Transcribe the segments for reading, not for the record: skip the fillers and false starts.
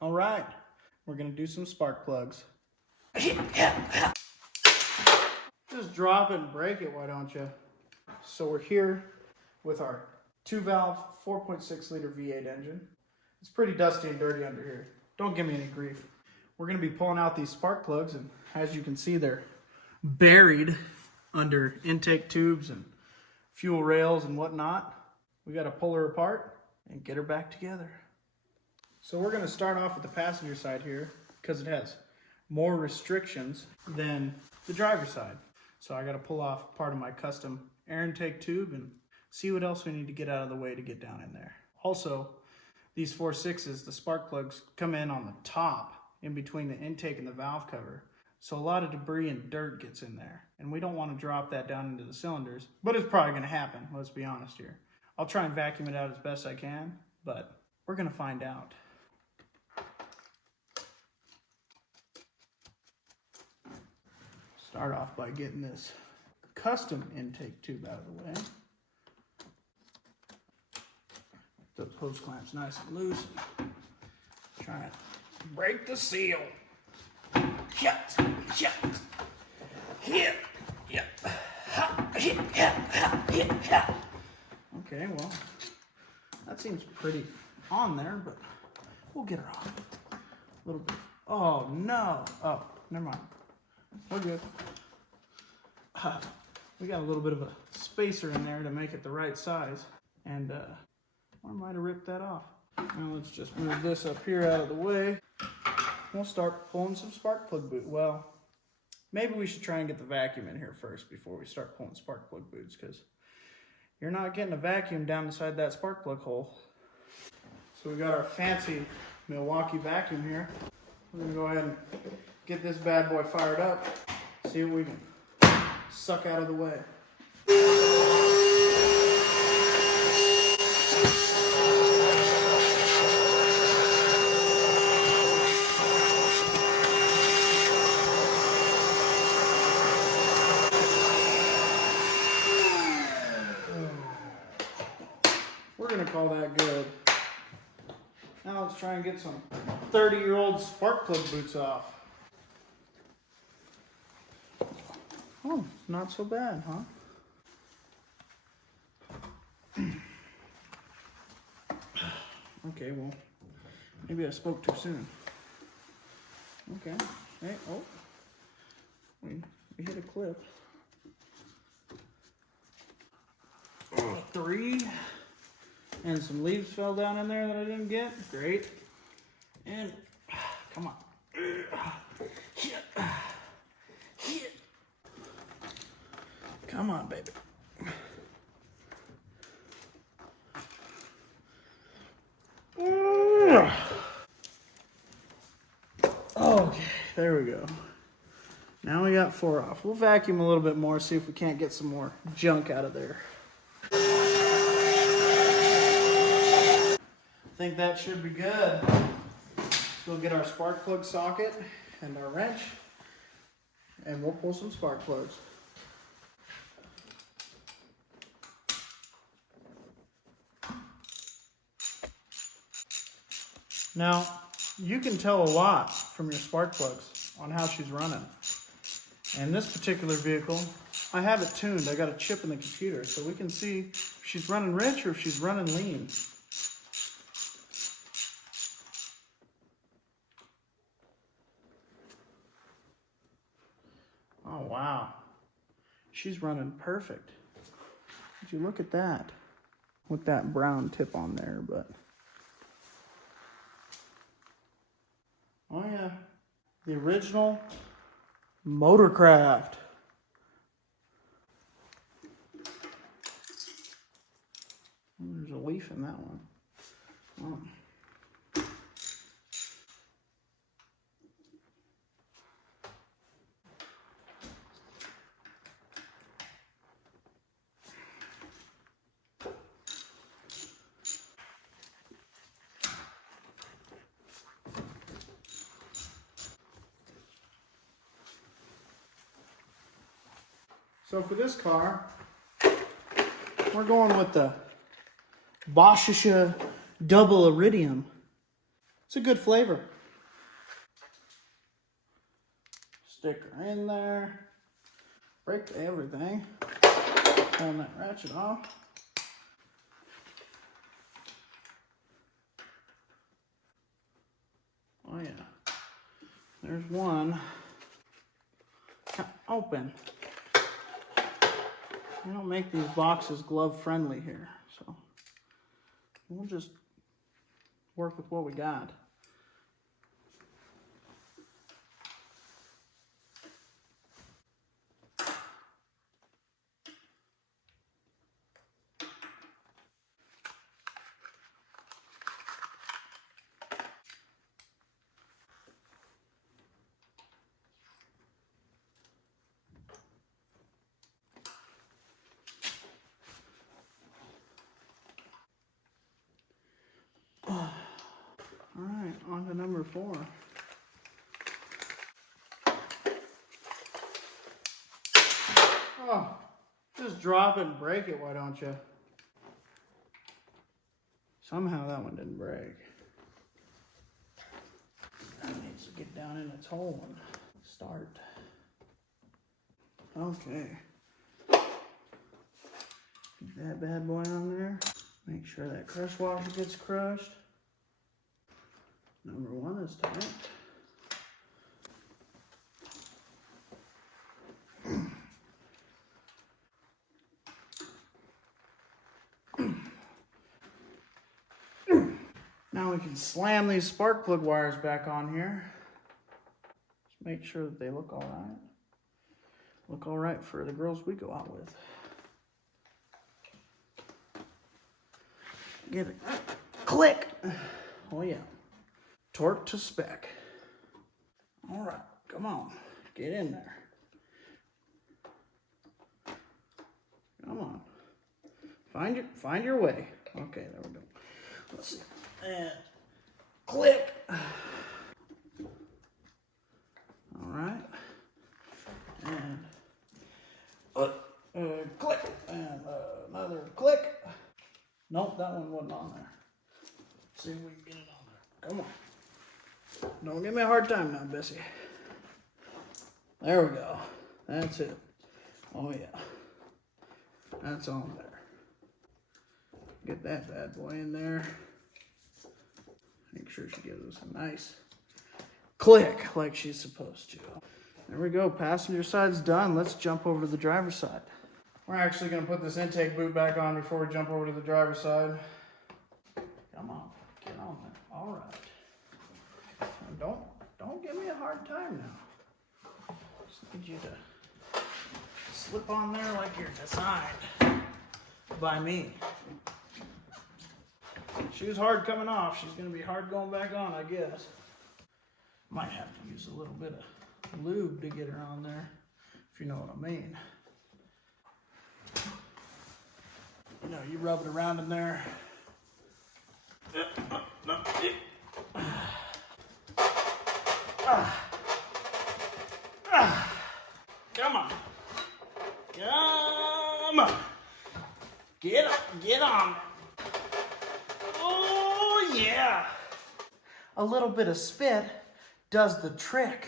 All right, we're gonna do some spark plugs. Just drop it and break it, why don't you? So we're here with our 2-valve, 4.6 liter V8 engine. It's pretty dusty and dirty under here. Don't give me any grief. We're gonna be pulling out these spark plugs, and as you can see, they're buried under intake tubes and fuel rails and whatnot. We gotta pull her apart and get her back together. So we're gonna start off with the passenger side here because it has more restrictions than the driver's side. So I gotta pull off part of my custom air intake tube and see what else we need to get out of the way to get down in there. Also, these 4.6s, the spark plugs come in on the top in between the intake and the valve cover. So a lot of debris and dirt gets in there, and we don't want to drop that down into the cylinders, but it's probably gonna happen, let's be honest here. I'll try and vacuum it out as best I can, but we're gonna find out. Start off by getting this custom intake tube out of the way. Those hose clamps nice and loose. Try and break the seal. Okay, well, that seems pretty on there, but we'll get her off. A little bit. Oh no! Oh, never mind. We're good. We got a little bit of a spacer in there to make it the right size, and I might have ripped that off. Now let's just move this up here out of the way. We'll start pulling some spark plug boot. Well, maybe we should try and get the vacuum in here first before we start pulling spark plug boots, because you're not getting a vacuum down inside that spark plug hole. So we got our fancy Milwaukee vacuum here. We're gonna go ahead and get this bad boy fired up, see what we can suck out of the way. We're gonna call that good. Now let's try and get some 30-year-old spark plug boots off. Oh, not so bad, huh? Okay, well, maybe I spoke too soon. Okay, hey, oh, we hit a clip. 3, and some leaves fell down in there that I didn't get. Great, and come on. Come on, baby. Okay, there we go. Now we got 4 off. We'll vacuum a little bit more, see if we can't get some more junk out of there. I think that should be good. We'll get our spark plug socket and our wrench, and we'll pull some spark plugs. Now, you can tell a lot from your spark plugs on how she's running. And this particular vehicle, I have it tuned. I got a chip in the computer, so we can see if she's running rich or if she's running lean. Oh, wow. She's running perfect. Would you look at that? With that brown tip on there, but... Oh yeah, the original Motorcraft. There's a leaf in that one. Oh. So for this car, we're going with the Boschische Double Iridium. It's a good flavor. Stick her in there. Break everything. Pulling that ratchet off. Oh yeah. There's one. Open. We don't make these boxes glove friendly here, so we'll just work with what we got. All right, on to number 4. Oh, just drop it and break it, why don't you? Somehow that one didn't break. That needs to get down in its hole and start. Okay. Get that bad boy on there. Make sure that crush washer gets crushed. Number 1 is tight. Now we can slam these spark plug wires back on here. Just make sure that they look all right. Look all right for the girls we go out with. Get it. Click. Oh yeah. Torque to spec. All right, come on. Get in there. Come on. Find your way. Okay, there we go. Let's see. And click. All right. And click. And another click. Nope, that one wasn't on there. Let's see if we can get it on there. Come on. Don't give me a hard time now, Bessie. There we go. That's it. Oh yeah. That's on there. Get that bad boy in there. Make sure she gives us a nice click like she's supposed to. There we go. Passenger side's done. Let's jump over to the driver's side. We're actually going to put this intake boot back on before we jump over to the driver's side. Come on. Get on there. All right. Don't give me a hard time now. Just need you to slip on there like you're designed by me. She was hard coming off. She's going to be hard going back on, I guess. Might have to use a little bit of lube to get her on there, if you know what I mean. You know, you rub it around in there. Come on. Come on. Get on. Oh, yeah. A little bit of spit does the trick.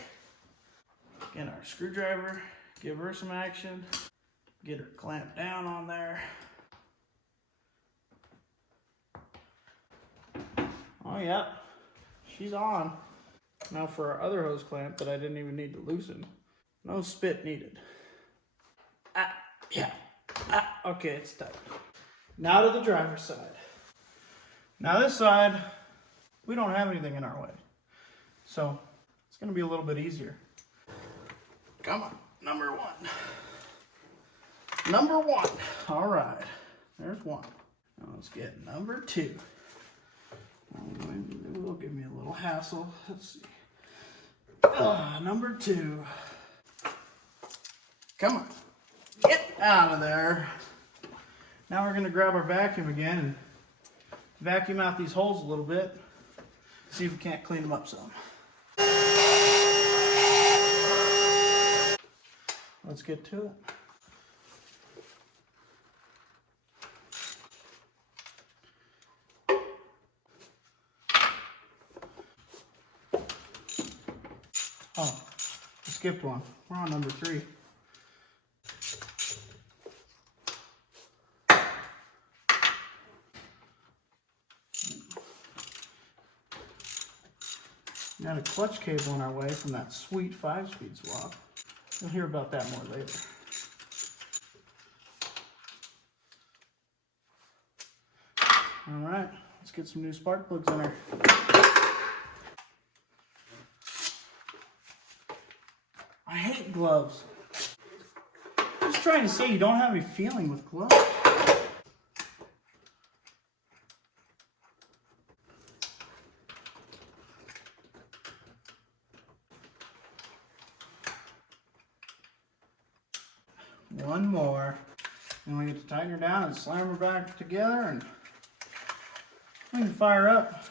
Get our screwdriver, give her some action, get her clamped down on there. Oh, yeah. She's on. Now for our other hose clamp that I didn't even need to loosen. No spit needed. Yeah. Okay, it's tight. Now to the driver's side. Now this side, we don't have anything in our way. So it's gonna be a little bit easier. Come on, number 1. Number 1. All right, there's 1. Now let's get number 2. It will give me a little hassle. Let's see. Number 2. Come on. Get out of there. Now we're going to grab our vacuum again and vacuum out these holes a little bit. See if we can't clean them up some. Let's get to it. Oh, I skipped one. We're on number 3. Got a clutch cable on our way from that sweet 5-speed swap. You'll hear about that more later. All right, let's get some new spark plugs in there. I hate gloves. I'm just trying to say you don't have any feeling with gloves. One more. And we get to tighten her down and slam her back together and we can fire up.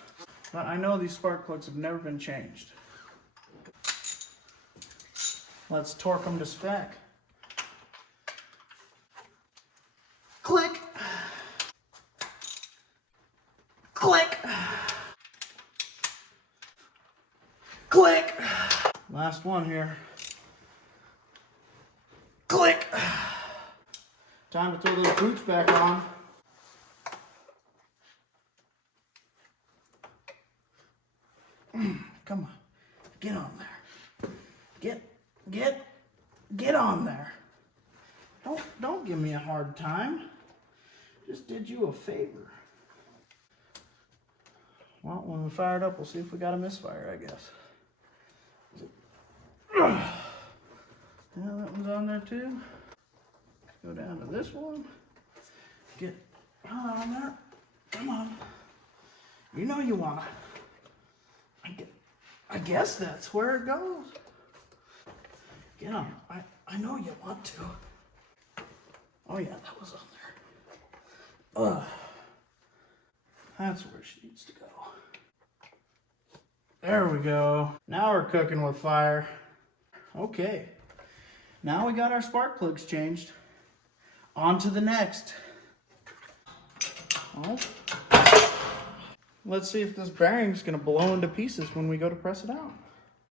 But I know these spark plugs have never been changed. Let's torque them to spec. Click. Click. Click. Last one here. Click. Time to throw those boots back on. Come on. Get on there. Get on there. Don't give me a hard time. Just did you a favor. Well, when we fire it up, we'll see if we got a misfire, I guess. Yeah, that one's on there too. Go down to this one. Get on there. Come on. You know you wanna. I guess that's where it goes. Get on. I know you want to. Oh yeah, that was on there. That's where she needs to go. There we go. Now we're cooking with fire. Okay. Now we got our spark plugs changed. On to the next. Oh. Let's see if this bearing's gonna blow into pieces when we go to press it out.